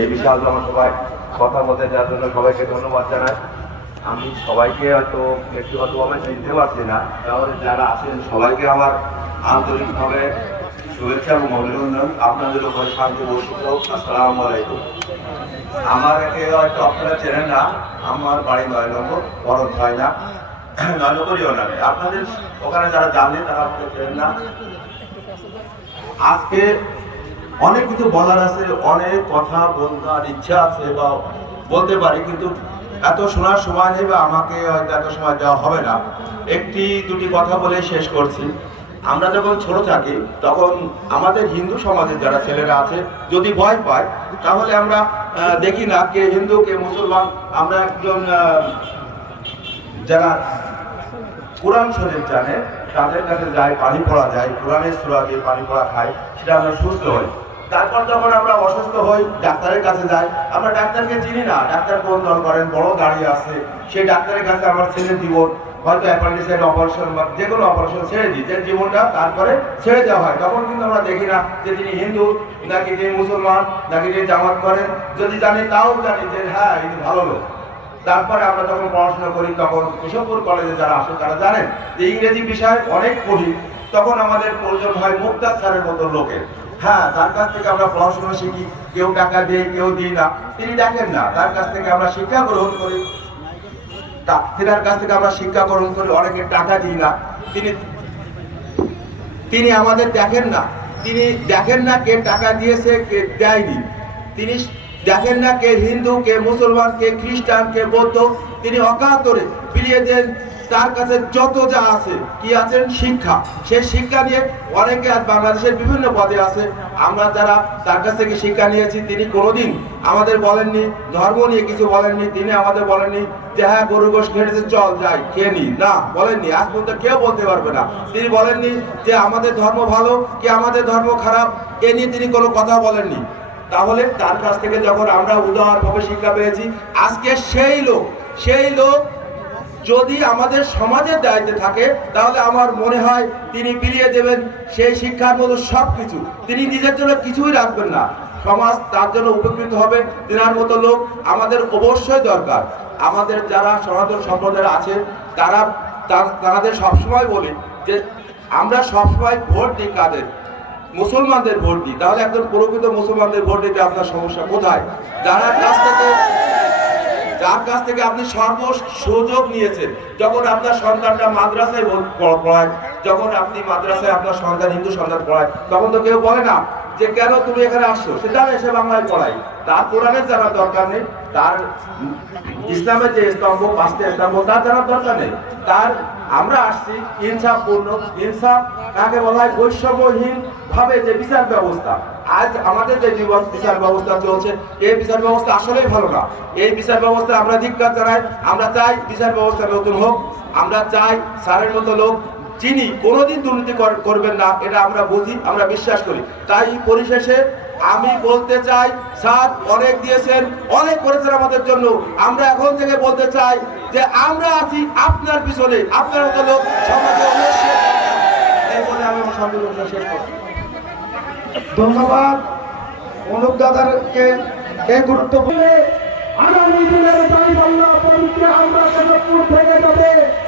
এই বিশাল জনসভায় কথা বলতে যাওয়ার জন্য সবাইকে ধন্যবাদ জানাই। আমি সবাইকে হয়তো ব্যক্তিগতভাবে চিনতে পারছি না। তাহলে যারা আছেন, সবাইকে আমার আন্তরিকভাবে শুভেচ্ছা এবং অভিনন্দন। আপনাদের উপরে শান্তি বসুক। আসসালামু আলাইকুম। আমার একে হয়তো আপনারা চেনেন না। আমার বাড়ি নয় নম্বর বরং হয় না নয় নম্বরই ওনারে আপনাদের ওখানে যারা জানে, তারা আমাকে চেনেন না। আজকে অনেক কিছু বলার আছে, অনেক কথা বলার ইচ্ছা আছে বা বলতে পারি, কিন্তু এত শোনার সময় নেই বা আমাকে হয়তো এত সময় দেওয়া হবে না। একটি দুটি কথা বলে শেষ করছি। আমরা যখন ছোট থাকি, তখন আমাদের হিন্দু সমাজের যারা ছেলেরা আছে, যদি ভয় পায়, তাহলে আমরা দেখি না কে হিন্দু, কে মুসলমান। আমরা একজন যারা কোরআন শরীফ জানে, তাদের কাছে যায় পানি পড়া যায়, কোরআনের সুরা দিয়ে পানি পড়া খায়, সেটা আমরা সুস্থ হই। তারপর যখন আমরা অসুস্থ হই, ডাক্তারের কাছে যাই, আমরা ডাক্তারকে চিনি না। ডাক্তার কোন দল করেন? বড় গাড়ি আছে। সেই ডাক্তারের কাছে আমার ছেলের জীবন। হয়তো অ্যাপেন্ডিসাইড অপারেশন বা যে কোনো অপারেশন ছেড়ে দিই। যে জীবনটা তারপরে ছেড়ে দেওয়া হয়। তখন কিন্তু আমরা দেখি না যে তিনি হিন্দু, নাকি তিনি মুসলমান, নাকি তিনি জামাত করেন। যদি জানি, তাও জানি যে হ্যাঁ ইনি ভালো লোক। তারপরে আমরা যখন পড়াশোনা করি, তখন কেশবপুর কলেজে যারা আসে, তারা জানেন যে ইংরেজি বিষয় অনেক কঠিন। তখন আমাদের প্রয়োজন হয় মুক্তার স্যারের মতো লোকের। হ্যাঁ তার কাছ থেকে আমরা পড়াশোনা শিখি, কেউ টাকা দেয়, কেউ দিই না। তিনি দেখেন না, তার কাছ থেকে আমরা শিক্ষা গ্রহণ করি। তা- তেনার কাছ থেকে আমরা শিক্ষা গ্রহণ করি, অনেকে টাকা দিই না। তিনি তিনি আমাদের দেখেন না। তিনি দেখেন না কে টাকা দিয়েছে, কে দেয়নি। তিনি দেখেন না কে হিন্দু, কে মুসলমান, কে খ্রিস্টান, কে বৌদ্ধ। তিনি অকাতরে ফিরিয়ে দেন তার কাছে যত যা আছে, কি আছেন শিক্ষা। সেই শিক্ষা নিয়ে অনেকে আজ বাংলাদেশের বিভিন্ন পদে আছে। আমরা যারা তার কাছ থেকে শিক্ষা নিয়েছি, তিনি কোনোদিন আমাদের বলেননি, ধর্ম নিয়ে কিছু বলেননি, তিনি আমাদের বলেননি যে হ্যাঁ গরু গোশ খেটেছে, চল যাই, খেয়ে নি। না, বলেননি। আজ পর্যন্ত কেউ বলতে পারবে না। তিনি বলেননি যে, আমাদের ধর্ম ভালো কি আমাদের ধর্ম খারাপ? এ নিয়ে তিনি কোনো কথা বলেননি। তাহলে তার কাছ থেকে যখন আমরা উদারভাবে শিক্ষা পেয়েছি, আজকে সেই লোক সেই লোক যদি আমাদের সমাজের দায়িত্বে থাকে, তাহলে আমার মনে হয় তিনি ফিরিয়ে দেবেন সেই শিক্ষার মতো সব কিছু তিনি নিজের জন্য কিছুই রাখবেন না। সমাজ তার জন্য উপকৃত হবে, তেনার মতো লোক আমাদের অবশ্যই দরকার। আমাদের যারা সনাতন সম্প্রদায় আছে, তারা তাদের সবসময় বলি যে আমরা সবসময় ভোট দিই কাদের? মুসলমানদের ভোট দিই। তাহলে একজন প্রকৃত মুসলমানদের ভোট দিতে আপনার সমস্যা কোথায়? যারা কাছ থেকে যার কাছ থেকে আপনি সর্ব সুযোগ নিয়েছেন, যখন আপনার সন্তানটা মাদ্রাসায় পড়ায়, যখন আপনি মাদ্রাসায় আপনার সন্তান হিন্দু সন্তান পড়ায়, তখন তো কেউ বলে না যে কেন তুমি এখানে আসছো, সেটা এসে বাংলায় পড়াই। তার কোরআনের জানার দরকার নেই, তার ইসলামের যে স্তম্ভ পাঁচটা স্তম্ভ, তার জানার দরকার নেই। তার আমরা আসছি ইনসাফ পূর্ণ ইনসাফ কাকে বলা হয় বৈষম্যহীন ভাবে যে বিচার ব্যবস্থা। আজ আমাদের যে জীবন, বিচার ব্যবস্থা চলছে, এই বিচার ব্যবস্থা আসলেই ভালো না। এই বিচার ব্যবস্থা আমরা ধিক্কার জানাই, আমরা চাই বিচার ব্যবস্থা নতুন হোক, আমরা চাই স্যারের মতো লোক যিনি কোনোদিন দুর্নীতি কর- করবেন না এটা আমরা বুঝি আমরা বিশ্বাস করি। তাই পরিশেষে আমি বলতে চাই স্যার অনেক দিয়েছেন অনেক করেছেন আমাদের জন্য। আমরা এখন থেকে বলতে চাই যে আমরা আছি আপনার পিছনে আপনার মতো লোক সমাজে অবশ্যই এই বলে আমি আমার সংযোজন শেষ করছি। ধন্যবাদ। অনুপ দাদাকে এই গুরুত্বপূর্ণ আগামী দিনের আমরা থেকে